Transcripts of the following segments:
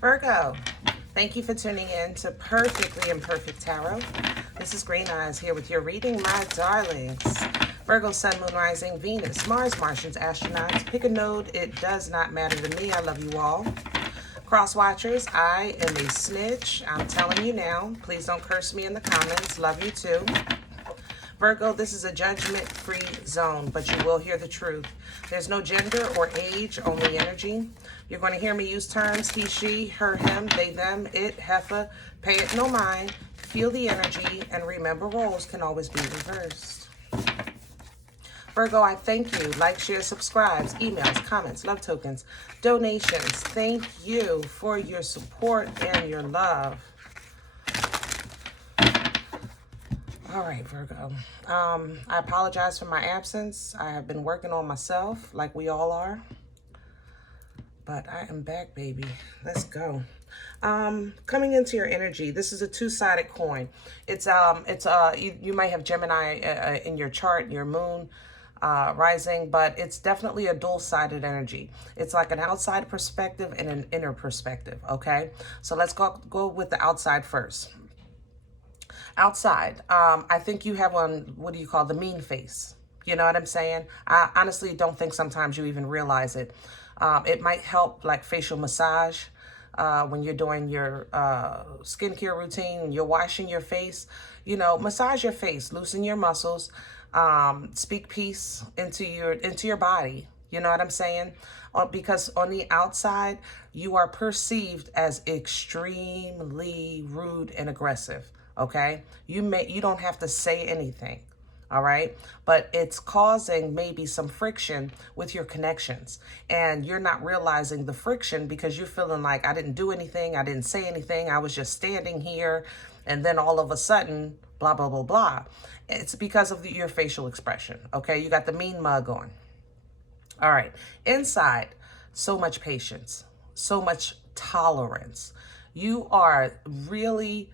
Virgo, thank you for tuning in to Perfectly Imperfect Tarot. This is Green Eyes here with your reading, my darlings. Virgo, Sun, Moon, Rising, Venus, Mars, Martians, astronauts. Pick a node. It does not matter to me. I love you all. Cross watchers, I am a snitch. I'm telling you now. Please don't curse me in the comments. Love you too. Virgo, this is a judgment-free zone, but you will hear the truth. There's no gender or age, only energy. You're going to hear me use terms he, she, her, him, they, them, it, heifer. Pay it no mind. Feel the energy, and remember roles can always be reversed. Virgo, I thank you. Like, share, subscribes, emails, comments, love tokens, donations. Thank you for your support and your love. All right, Virgo. I apologize for my absence. I have been working on myself like we all are. But I am back, baby. Let's go. Coming into your energy, this is a two-sided coin. You might have Gemini in your chart, your moon rising, but it's definitely a dual-sided energy. It's like an outside perspective and an inner perspective, okay? So let's go with the outside first. Outside, I think you have on, what do you call, the mean face. You know what I'm saying? I honestly don't think sometimes you even realize it. It might help like facial massage when you're doing your skincare routine, when you're washing your face. You know, massage your face, loosen your muscles, speak peace into your body. You know what I'm saying? Because on the outside, you are perceived as extremely rude and aggressive. Okay, you don't have to say anything, all right, but it's causing maybe some friction with your connections, and you're not realizing the friction because you're feeling like I didn't do anything, I didn't say anything, I was just standing here, and then all of a sudden, blah blah blah blah. It's because of your facial expression. Okay, you got the mean mug on. All right, inside, so much patience, so much tolerance. You are really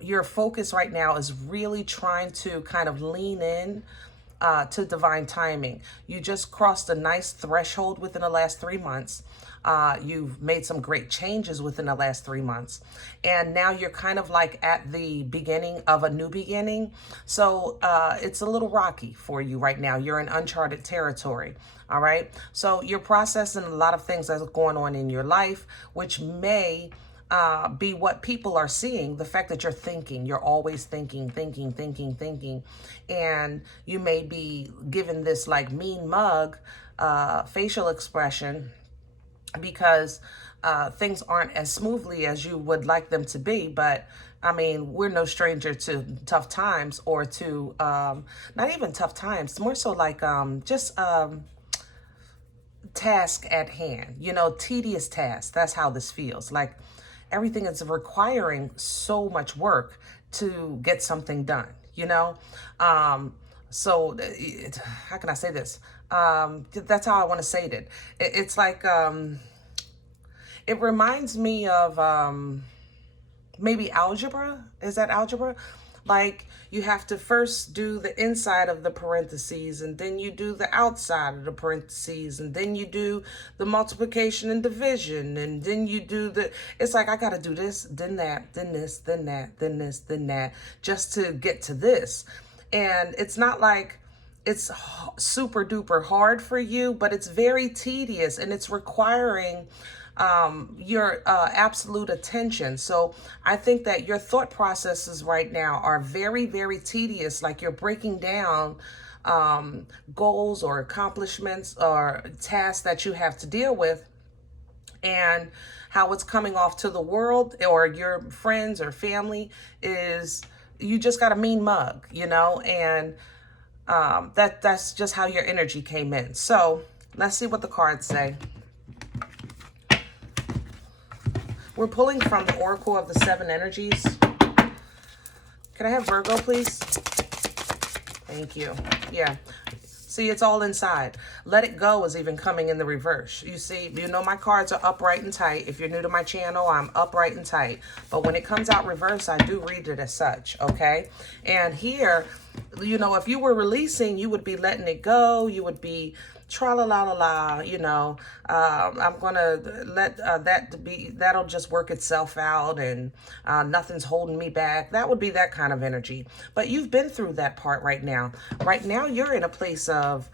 your focus right now is really trying to kind of lean in to divine timing. You just crossed a nice threshold within the last 3 months. You've made some great changes within the last 3 months. And now you're kind of like at the beginning of a new beginning. So it's a little rocky for you right now. You're in uncharted territory. All right. So you're processing a lot of things that's going on in your life, which may be what people are seeing. The fact that you're always thinking, and you may be given this like mean mug facial expression because things aren't as smoothly as you would like them to be. But I mean, we're no stranger to tough times, or to not even tough times, more so like just task at hand, you know, tedious tasks. That's how this feels like. Everything is requiring so much work to get something done, you know? So how can I say this? That's how I want to say it. It's like, it reminds me of maybe algebra. Is that algebra? Like you have to first do the inside of the parentheses, and then you do the outside of the parentheses, and then you do the multiplication and division, and then you do it's like I got to do this, then that, then this, then that, then this, then that, just to get to this. And it's not like it's super duper hard for you, but it's very tedious, and it's requiring your absolute attention. So I think that your thought processes right now are very, very tedious. Like you're breaking down goals or accomplishments or tasks that you have to deal with, and how it's coming off to the world or your friends or family is you just got a mean mug, you know, and that's just how your energy came in. So let's see what the cards say. We're pulling from the Oracle of the Seven Energies. Can I have Virgo, please? Thank you. Yeah. See, it's all inside. Let it go is even coming in the reverse. You see, you know my cards are upright and tight. If you're new to my channel, I'm upright and tight. But when it comes out reverse, I do read it as such, okay? And here, you know, if you were releasing, you would be letting it go. You would be tra-la-la-la-la, you know, I'm going to let that'll just work itself out, and nothing's holding me back. That would be that kind of energy. But you've been through that part right now. Right now, you're in a place of,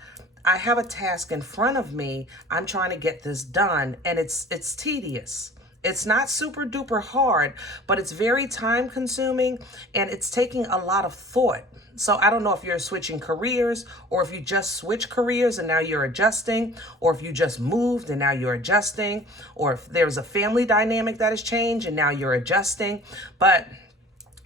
I have a task in front of me. I'm trying to get this done, and it's tedious. It's not super duper hard, but it's very time consuming, and it's taking a lot of thought. So I don't know if you're switching careers, or if you just switched careers and now you're adjusting, or if you just moved and now you're adjusting, or if there's a family dynamic that has changed and now you're adjusting. But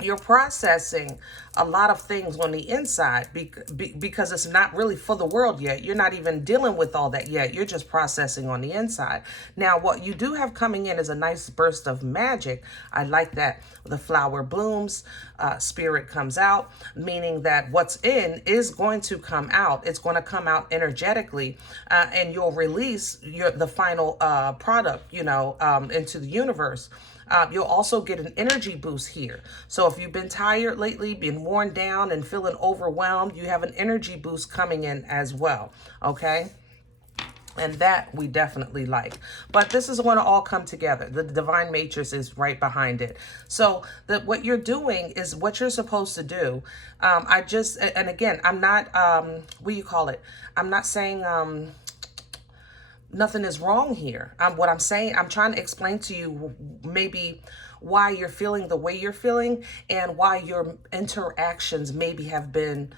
you're processing a lot of things on the inside because it's not really for the world yet. You're not even dealing with all that yet. You're just processing on the inside. Now, what you do have coming in is a nice burst of magic. I like that. The flower blooms, spirit comes out, meaning that what's in is going to come out. It's going to come out energetically, and you'll release the final product, you know, into the universe. You'll also get an energy boost here. So if you've been tired lately, been worn down and feeling overwhelmed, you have an energy boost coming in as well, okay? And that we definitely like. But this is going to all come together. The divine matrix is right behind it. So what you're doing is what you're supposed to do. And again, I'm not, what do you call it? I'm not saying, nothing is wrong here. What I'm saying, I'm trying to explain to you maybe why you're feeling the way you're feeling, and why your interactions maybe have been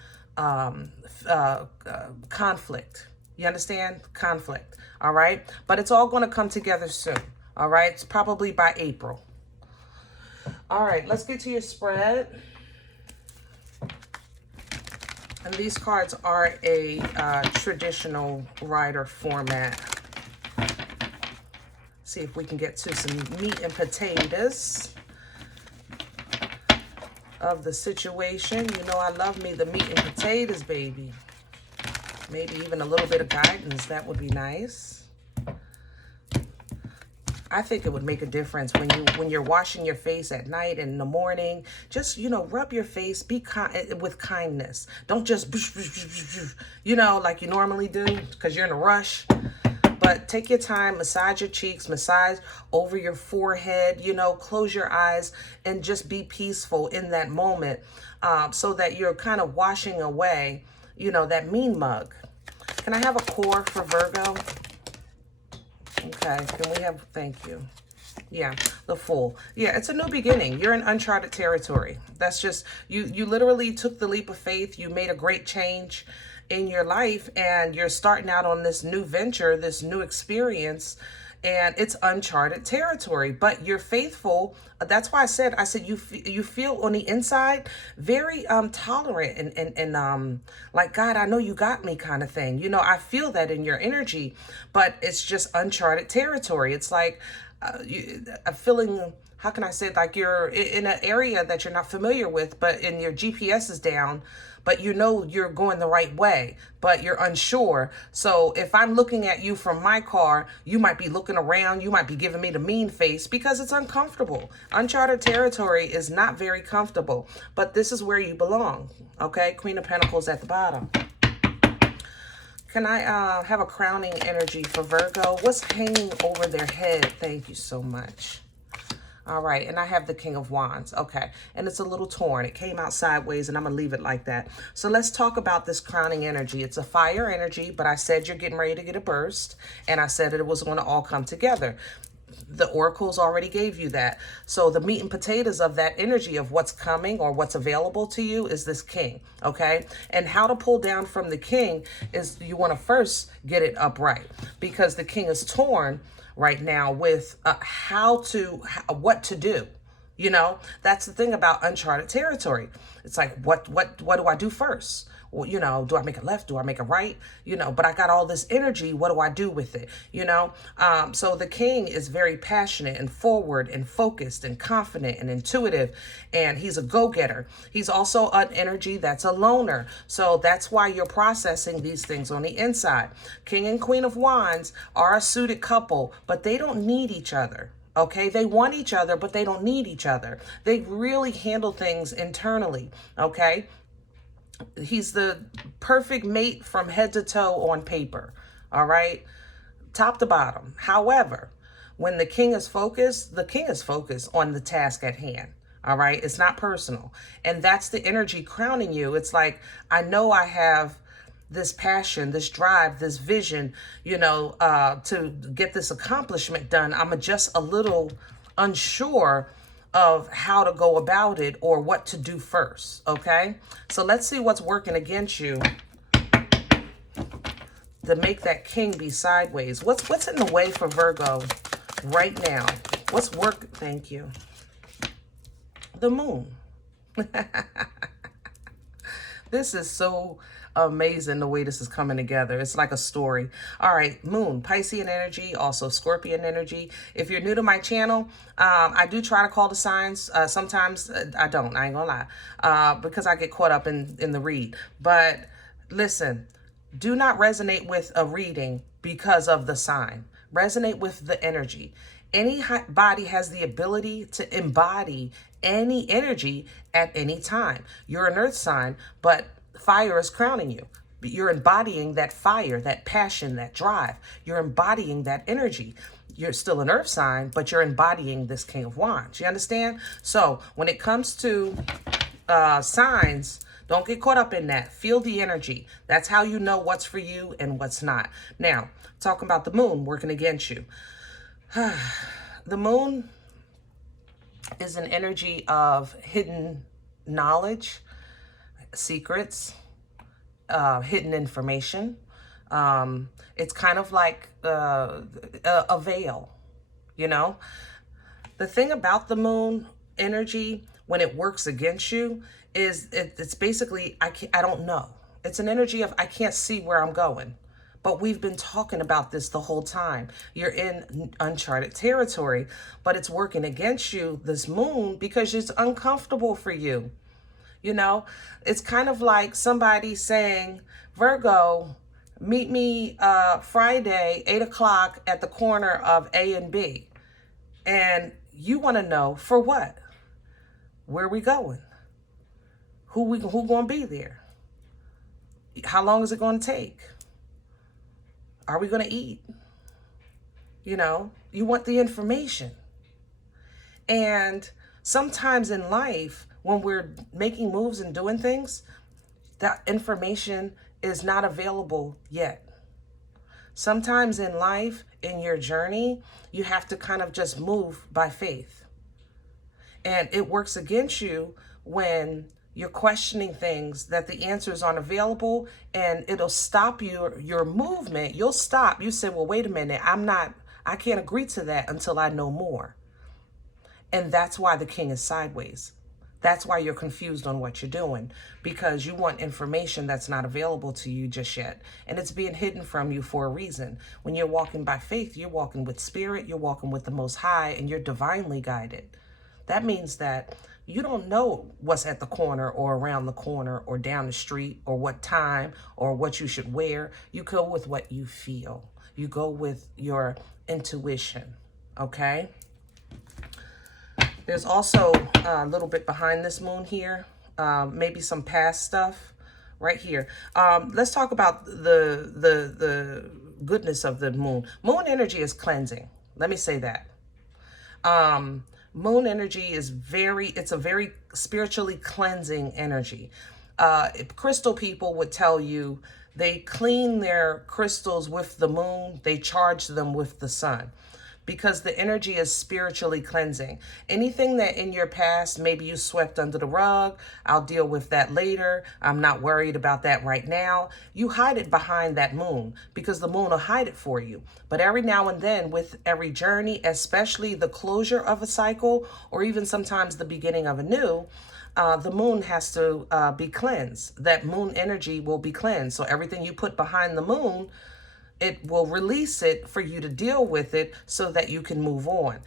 conflict. You understand? Conflict. All right. But it's all going to come together soon. All right. It's probably by April. All right. Let's get to your spread. And these cards are a traditional Rider format. See if we can get to some meat and potatoes of the situation. You know I love me the meat and potatoes, baby. Maybe even a little bit of guidance. That would be nice. I think it would make a difference when you're washing your face at night and in the morning. Just, you know, rub your face. Be kind with kindness. Don't just, you know, like you normally do because you're in a rush. But take your time, massage your cheeks, massage over your forehead, you know, close your eyes and just be peaceful in that moment, so that you're kind of washing away, you know, that mean mug. Can I have a core for Virgo? Okay, can we have, thank you. Yeah, the Fool. Yeah, it's a new beginning. You're in uncharted territory. That's just, you literally took the leap of faith. You made a great change in your life, and you're starting out on this new venture, this new experience, and it's uncharted territory, but you're faithful. That's why I said you feel on the inside very tolerant and like, God, I know you got me kind of thing. You know, I feel that in your energy, but it's just uncharted territory. It's like a feeling, how can I say it? Like you're in an area that you're not familiar with, but in your GPS is down, but you know you're going the right way, but you're unsure. So if I'm looking at you from my car, you might be looking around, you might be giving me the mean face because it's uncomfortable. Uncharted territory is not very comfortable, but this is where you belong, okay? Queen of Pentacles at the bottom. Can I have a crowning energy for Virgo? What's hanging over their head? Thank you so much. All right, and I have the King of Wands. Okay, and it's a little torn. It came out sideways, and I'm going to leave it like that. So let's talk about this crowning energy. It's a fire energy, but I said you're getting ready to get a burst, and I said it was going to all come together. The oracles already gave you that. So the meat and potatoes of that energy of what's coming or what's available to you is this King, okay? And how to pull down from the King is you want to first get it upright, because the King is torn right now with what to do. You know, that's the thing about uncharted territory. It's like, what do I do first? Well, you know, do I make a left? Do I make a right? You know, but I got all this energy. What do I do with it? You know, so the King is very passionate and forward and focused and confident and intuitive, and he's a go-getter. He's also an energy that's a loner. So that's why you're processing these things on the inside. King and Queen of Wands are a suited couple, but they don't need each other. Okay, they want each other, but they don't need each other. They really handle things internally. Okay, he's the perfect mate from head to toe on paper. all right? Top to bottom. However, when the king is focused on the task at hand. All right. It's not personal. And that's the energy crowning you. It's like, I know I have this passion, this drive, this vision, to get this accomplishment done. I'm just a little unsure of how to go about it or what to do first. Okay. So let's see what's working against you to make that king be sideways. What's in the way for Virgo right now? What's work? Thank you. The moon. This is so amazing the way this is coming together. It's like a story. All right, moon, Piscean energy, also Scorpion energy. If you're new to my channel, I do try to call the signs. Sometimes I don't, I ain't gonna lie, because I get caught up in the read. But listen, do not resonate with a reading because of the sign. Resonate with the energy. Anybody has the ability to embody any energy at any time. You're an earth sign, but fire is crowning you. You're embodying that fire, that passion, that drive. You're embodying that energy. You're still an earth sign, but you're embodying this King of Wands. You understand? So when it comes to signs, don't get caught up in that. Feel the energy. That's how you know what's for you and what's not. Now, talking about the moon working against you. The moon is an energy of hidden knowledge, secrets, hidden information. It's kind of like a veil, The thing about the moon energy, when it works against you, is it's basically, I don't know. It's an energy of, I can't see where I'm going. But we've been talking about this the whole time. You're in uncharted territory, but it's working against you, this moon, because it's uncomfortable for you. It's kind of like somebody saying, Virgo, meet me Friday, 8 o'clock at the corner of A and B. And you want to know, for what? Where are we going? Who going to be there? How long is it going to take? Are we going to eat? You want the information. And sometimes in life, when we're making moves and doing things, that information is not available yet. Sometimes in life, in your journey, you have to kind of just move by faith. And it works against you when you're questioning things that the answers aren't available, and it'll stop your movement. You'll stop. You say, well, wait a minute. I can't agree to that until I know more. And that's why the king is sideways. That's why you're confused on what you're doing, because you want information that's not available to you just yet. And it's being hidden from you for a reason. When you're walking by faith, you're walking with spirit, you're walking with the Most High, and you're divinely guided. That means that you don't know what's at the corner or around the corner or down the street or what time or what you should wear. You go with what you feel. You go with your intuition, okay? There's also a little bit behind this moon here, maybe some past stuff right here. Let's talk about the goodness of the moon. Moon energy is cleansing. Let me say that. Moon energy is it's a very spiritually cleansing energy. Crystal people would tell you they clean their crystals with the moon, they charge them with the sun, because the energy is spiritually cleansing. Anything that in your past, maybe you swept under the rug, I'll deal with that later, I'm not worried about that right now. You hide it behind that moon, because the moon will hide it for you. But every now and then, with every journey, especially the closure of a cycle, or even sometimes the beginning of a new, the moon has to be cleansed. That moon energy will be cleansed. So everything you put behind the moon, it will release it for you to deal with it so that you can move on.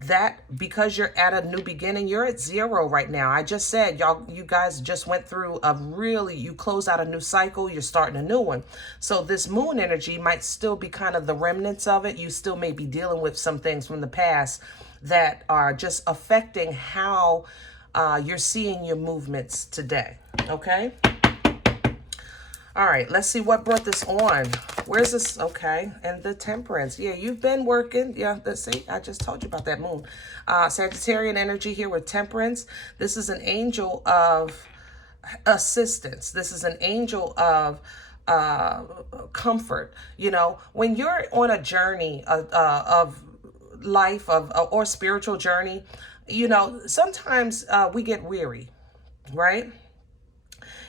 That, because you're at a new beginning, you're at 0 right now. I just said, you guys just went through you closed out a new cycle, you're starting a new one. So this moon energy might still be kind of the remnants of it. You still may be dealing with some things from the past that are just affecting how you're seeing your movements today, okay? All right, let's see what brought this on. Where's this? Okay, and the Temperance. Yeah, you've been working. Yeah, let's see. I just told you about that moon. Sagittarian energy here with Temperance. This is an angel of assistance. This is an angel of comfort. You know, when you're on a journey of life or spiritual journey, you know, sometimes we get weary, right?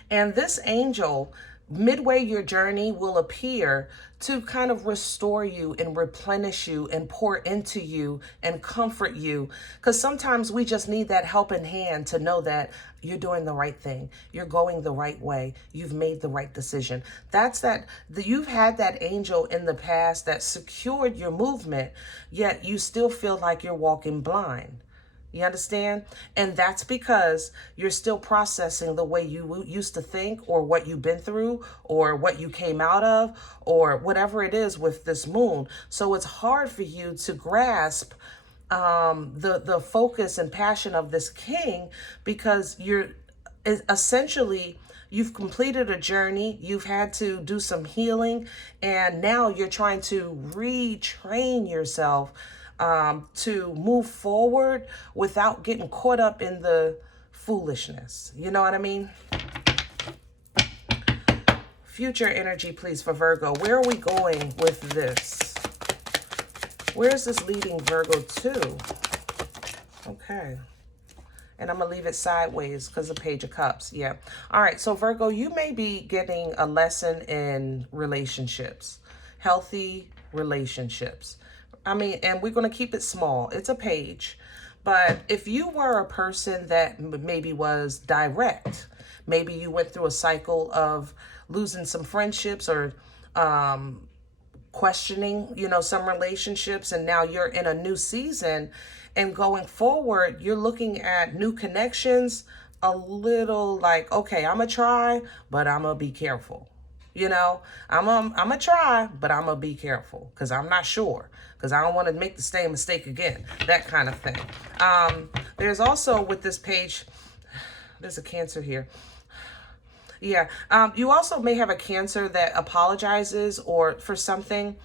And this angel, midway your journey, will appear to kind of restore you and replenish you and pour into you and comfort you. Because sometimes we just need that helping hand to know that you're doing the right thing. You're going the right way. You've made the right decision. You've had that angel in the past that secured your movement, yet you still feel like you're walking blind. You understand? And that's because you're still processing the way you used to think, or what you've been through, or what you came out of, or whatever it is with this moon. So it's hard for you to grasp the focus and passion of this king, because you've completed a journey, you've had to do some healing, and now you're trying to retrain yourself to move forward without getting caught up in the foolishness. You know what I mean? Future energy, please, for Virgo. Where are we going with this? Where is this leading Virgo to? Okay. And I'm going to leave it sideways because the Page of Cups. Yeah. All right. So Virgo, you may be getting a lesson in relationships, healthy relationships. I mean, and we're going to keep it small. It's a page. But if you were a person that maybe was direct, maybe you went through a cycle of losing some friendships or questioning, you know, some relationships, and now you're in a new season, and going forward, you're looking at new connections a little like, okay, I'm going to try, but I'm going to be careful. You know, I'm gonna try, but I'm gonna be careful because I'm not sure, because I don't want to make the same mistake again, that kind of thing. There's also with this page, there's a Cancer here. Yeah, you also may have a Cancer that apologizes or for something.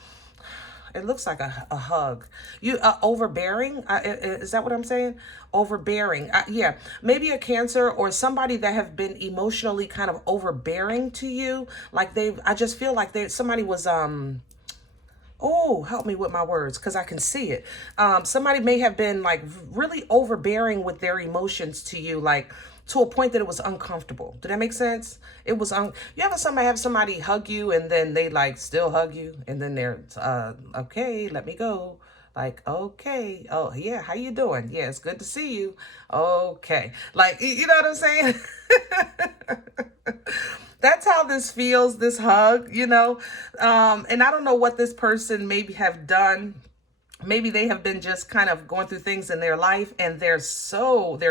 It looks like a hug. You overbearing. Is that what I'm saying? Overbearing. Yeah, maybe a Cancer or somebody that have been emotionally kind of overbearing to you. Like I just feel like somebody was oh, help me with my words because I can see it. Somebody may have been like really overbearing with their emotions to you, like to a point that it was uncomfortable. Did that make sense? It was you ever have somebody hug you and then they like still hug you and then they're okay, let me go. Like, okay, oh yeah, how you doing? Yeah, it's good to see you. Okay. Like, you know what I'm saying? That's how this feels, this hug, you know? And I don't know what this person maybe have done. Maybe they have been just kind of going through things in their life and their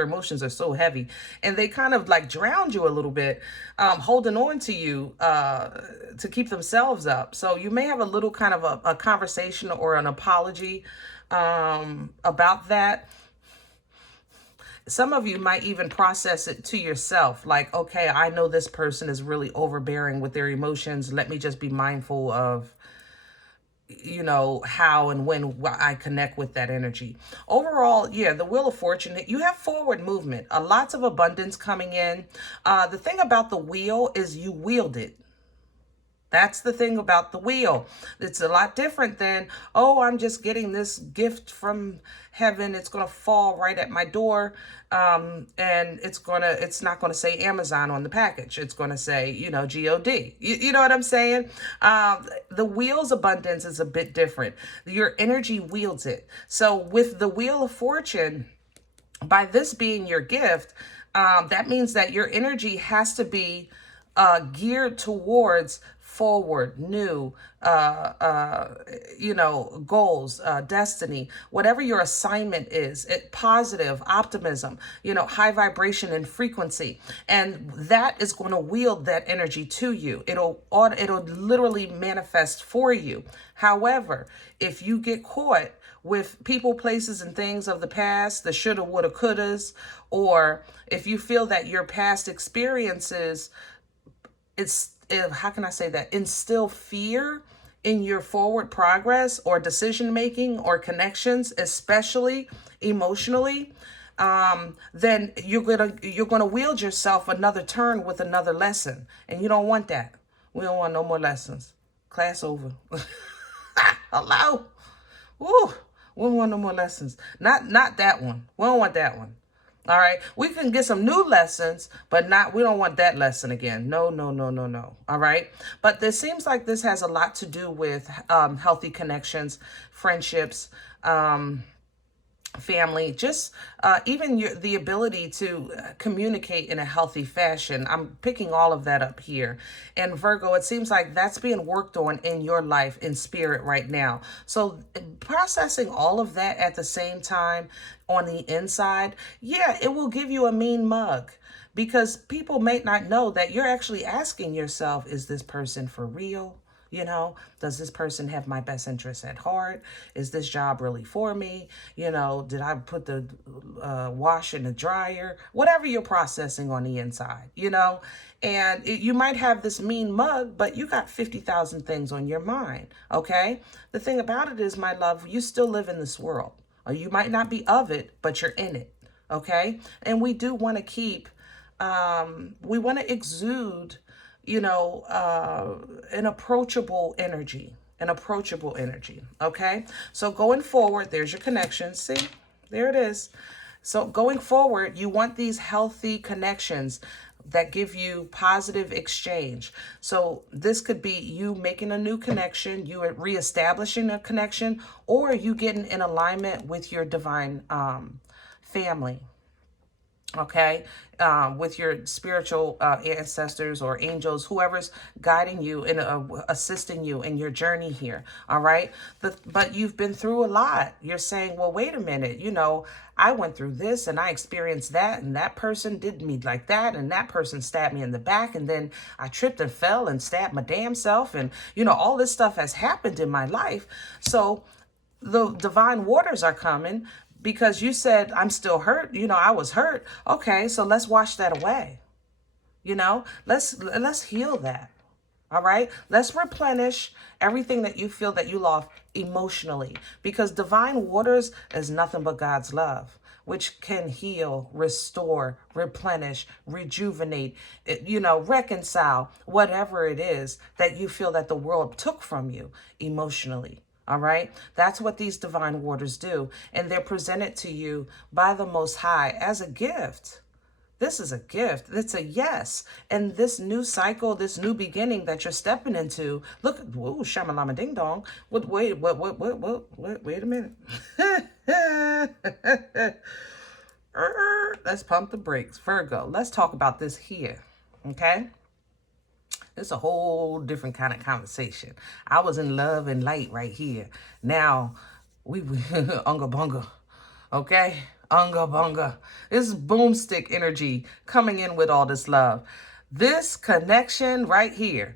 emotions are so heavy and they kind of like drowned you a little bit, holding on to you to keep themselves up. So you may have a little kind of a conversation or an apology about that. Some of you might even process it to yourself, like, okay, I know this person is really overbearing with their emotions. Let me just be mindful of, you know, how and when I connect with that energy. Overall, yeah, the Wheel of Fortune, you have forward movement, lots of abundance coming in. The thing about the wheel is you wield it. That's the thing about the wheel. It's a lot different than, oh, I'm just getting this gift from heaven. It's going to fall right at my door. And it's not going to say Amazon on the package. It's going to say, you know, God. You know what I'm saying? The wheel's abundance is a bit different. Your energy wields it. So with the Wheel of Fortune, by this being your gift, that means that your energy has to be geared towards forward, new, you know, goals, destiny, whatever your assignment is, positive, optimism, you know, high vibration and frequency. And that is going to wield that energy to you. It'll literally manifest for you. However, if you get caught with people, places, and things of the past, the shoulda, woulda, couldas, or if you feel that your past experiences, how can I say that, instill fear in your forward progress or decision making or connections, especially emotionally, then you're gonna wield yourself another turn with another lesson, and you don't want that. We don't want no more lessons. Class over. Hello. Woo. We don't want no more lessons. Not that one. We don't want that one. All right. We can get some new lessons, but we don't want that lesson again. No, no, no, no, no. All right. But this seems like this has a lot to do with healthy connections, friendships, family, just even the ability to communicate in a healthy fashion. I'm picking all of that up here. And Virgo, it seems like that's being worked on in your life in spirit right now. So processing all of that at the same time on the inside, yeah, it will give you a mean mug. Because people may not know that you're actually asking yourself, is this person for real? You know, does this person have my best interests at heart? Is this job really for me? You know, did I put the wash in the dryer? Whatever you're processing on the inside, you know, and you might have this mean mug, but you got 50,000 things on your mind. Okay. The thing about it is, my love, you still live in this world, or you might not be of it, but you're in it. Okay. And we do want to keep, we want to exude, you know, an approachable energy, okay? So going forward, there's your connection. See, there it is. So going forward, you want these healthy connections that give you positive exchange. So this could be you making a new connection, you are reestablishing a connection, or you getting in alignment with your divine family. Okay, with your spiritual ancestors or angels, whoever's guiding you and assisting you in your journey here. All right, but you've been through a lot. You're saying, well, wait a minute, you know, I went through this and I experienced that, and that person did me like that, and that person stabbed me in the back, and then I tripped and fell and stabbed my damn self, and you know, all this stuff has happened in my life. So the divine waters are coming, because you said, I'm still hurt. You know, I was hurt. Okay, so let's wash that away. You know, let's heal that. All right, let's replenish everything that you feel that you lost emotionally, because divine waters is nothing but God's love, which can heal, restore, replenish, rejuvenate, you know, reconcile whatever it is that you feel that the world took from you emotionally. All right. That's what these divine waters do. And they're presented to you by the Most High as a gift. This is a gift. It's a yes. And this new cycle, this new beginning that you're stepping into, look, whoa, shamalama ding dong. Wait a minute. Let's pump the brakes. Virgo, let's talk about this here. Okay. It's a whole different kind of conversation. I was in love and light right here. Now, we unga bunga, okay? Unga bunga. This is boomstick energy coming in with all this love. This connection right here.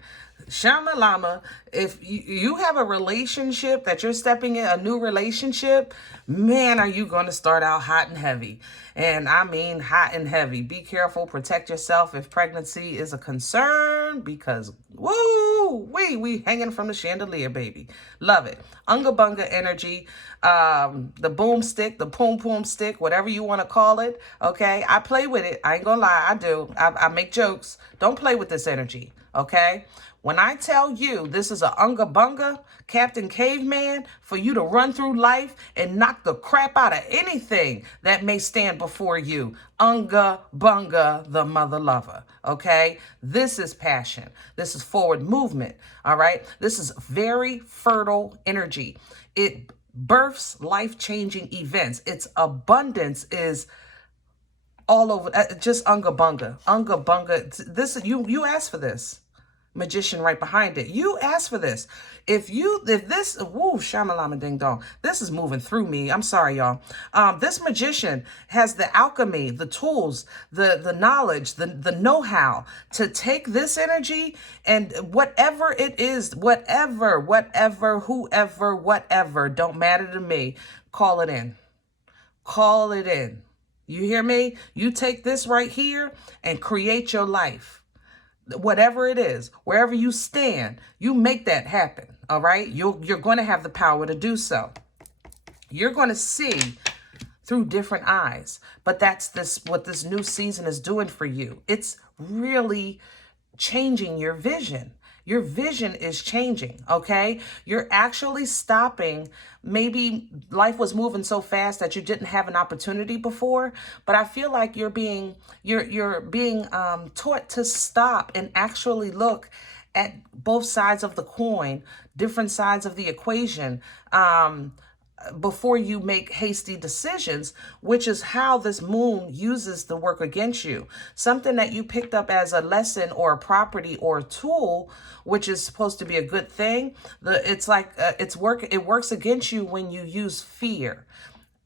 Shama Lama, if you have a relationship that you're stepping in, a new relationship, man, are you going to start out hot and heavy. And I mean hot and heavy. Be careful, protect yourself if pregnancy is a concern, because woo, we hanging from the chandelier, baby. Love it. Unga bunga energy, the boomstick, the poom stick, whatever you want to call it. Okay, I play with it. I ain't gonna lie, I do. I make jokes. Don't play with this energy. Okay. When I tell you this is a unga bunga, Captain Caveman, for you to run through life and knock the crap out of anything that may stand before you. Unga bunga, the mother lover. Okay? This is passion. This is forward movement. All right? This is very fertile energy. It births life-changing events. Its abundance is all over. Just unga bunga. Unga bunga. This, you asked for this. Magician right behind it. You asked for this. If this, woo, shamalama ding dong, this is moving through me. I'm sorry, y'all. This magician has the alchemy, the tools, the knowledge, the know-how to take this energy and whatever it is, whatever, whoever, whatever, don't matter to me, call it in. Call it in. You hear me? You take this right here and create your life. whatever it is, wherever you stand, you make that happen. All right. You're going to have the power to do so. You're going to see through different eyes, but that's what this new season is doing for you. It's really changing your vision. Your vision is changing, okay? You're actually stopping. Maybe life was moving so fast that you didn't have an opportunity before, but I feel like you're being taught to stop and actually look at both sides of the coin, different sides of the equation, before you make hasty decisions, which is how this moon uses the work against you. Something that you picked up as a lesson or a property or a tool, which is supposed to be a good thing. It works against you when you use fear.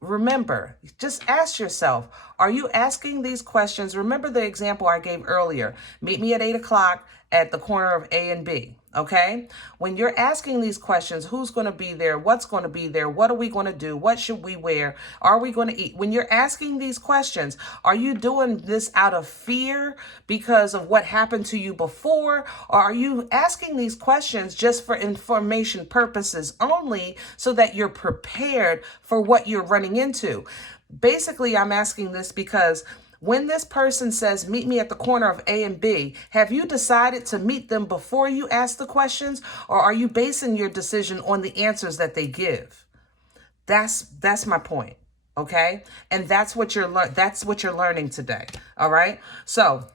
Remember, just ask yourself, are you asking these questions? Remember the example I gave earlier. Meet me at 8 o'clock at the corner of A and B. Okay? When you're asking these questions, who's going to be there? What's going to be there? What are we going to do? What should we wear? Are we going to eat? When you're asking these questions, are you doing this out of fear because of what happened to you before? Or are you asking these questions just for information purposes only so that you're prepared for what you're running into? Basically, I'm asking this because when this person says, meet me at the corner of A and B, have you decided to meet them before you ask the questions, or are you basing your decision on the answers that they give? That's my point, okay? And that's what you're learning today, all right? So,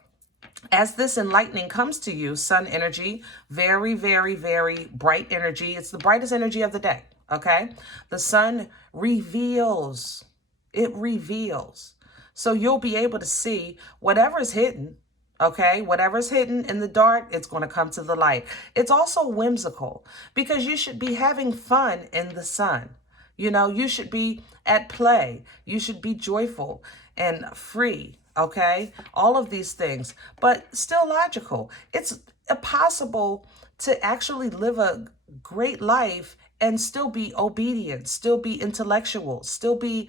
as this enlightening comes to you, sun energy, very, very, very bright energy. It's the brightest energy of the day, okay? The sun reveals. It reveals. So you'll be able to see whatever's hidden, okay? Whatever's hidden in the dark, it's going to come to the light. It's also whimsical because you should be having fun in the sun. You know, you should be at play. You should be joyful and free, okay? All of these things, but still logical. It's possible to actually live a great life and still be obedient, still be intellectual, still be,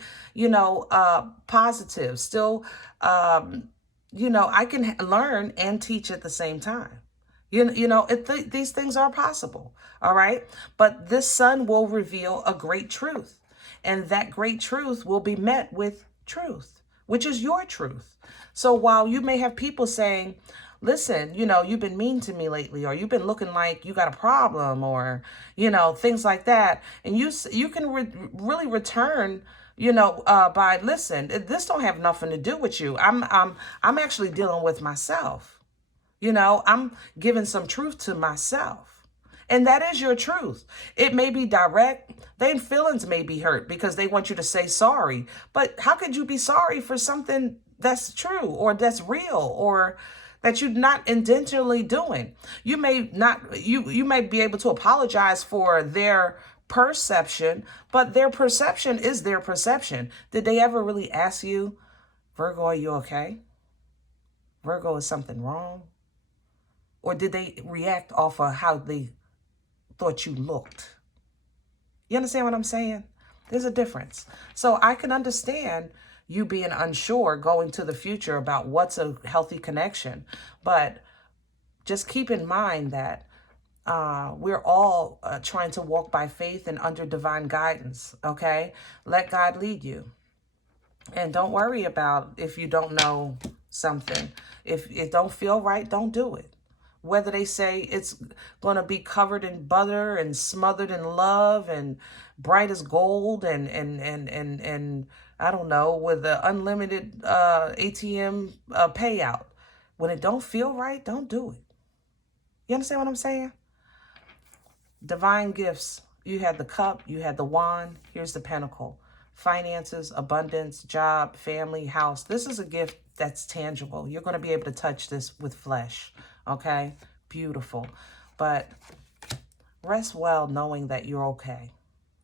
positive, still, I can learn and teach at the same time. These things are possible, all right? But this sun will reveal a great truth, and that great truth will be met with truth, which is your truth. So while you may have people saying, listen, you've been mean to me lately, or you've been looking like you got a problem, or, things like that. And you can really return, by, listen, this don't have nothing to do with you. I'm actually dealing with myself. I'm giving some truth to myself. And that is your truth. It may be direct. Their feelings may be hurt because they want you to say sorry. But how could you be sorry for something that's true or that's real or that you're not intentionally doing? You may not, you may be able to apologize for their perception, but their perception is their perception. Did they ever really ask you, Virgo, are you okay? Virgo, is something wrong? Or did they react off of how they thought you looked? You understand what I'm saying? There's a difference. So I can understand you being unsure going to the future about what's a healthy connection. But just keep in mind that we're all trying to walk by faith and under divine guidance, okay? Let God lead you. And don't worry about if you don't know something. If it don't feel right, don't do it. Whether they say it's going to be covered in butter and smothered in love and bright as gold and I don't know, with an unlimited ATM payout. When it don't feel right, don't do it. You understand what I'm saying? Divine gifts. You had the cup, you had the wand, here's the pentacle. Finances, abundance, job, family, house. This is a gift that's tangible. You're going to be able to touch this with flesh. Okay? Beautiful. But rest well knowing that you're okay.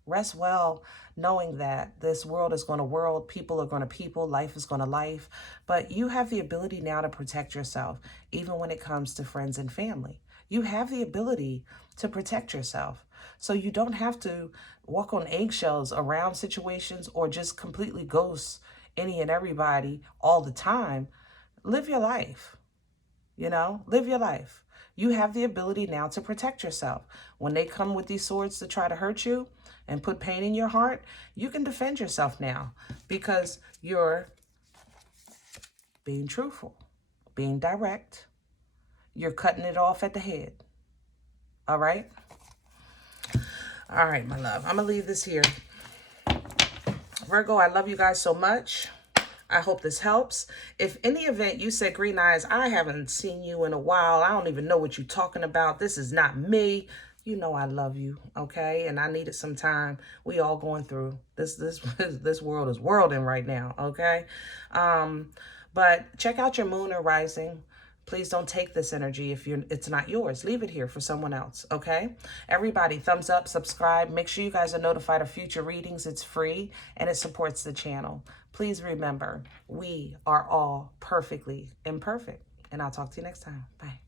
Rest well knowing that this world is going to world, people are going to people, life is going to life. But you have the ability now to protect yourself, even when it comes to friends and family. You have the ability to protect yourself. So you don't have to walk on eggshells around situations or just completely ghost any and everybody all the time. Live your life. You know, live your life. You have the ability now to protect yourself. When they come with these swords to try to hurt you and put pain in your heart, you can defend yourself now because you're being truthful, being direct. You're cutting it off at the head. All right? All right, my love. I'm going to leave this here. Virgo, I love you guys so much. I hope this helps. If any event you said, Green Eyes, I haven't seen you in a while. I don't even know what you're talking about. This is not me. You know I love you, okay? And I needed some time. We all going through this world is worlding right now, okay? But check out your moon or rising. Please don't take this energy if it's not yours. Leave it here for someone else, okay? Everybody, thumbs up, subscribe. Make sure you guys are notified of future readings. It's free and it supports the channel. Please remember, we are all perfectly imperfect. And I'll talk to you next time. Bye.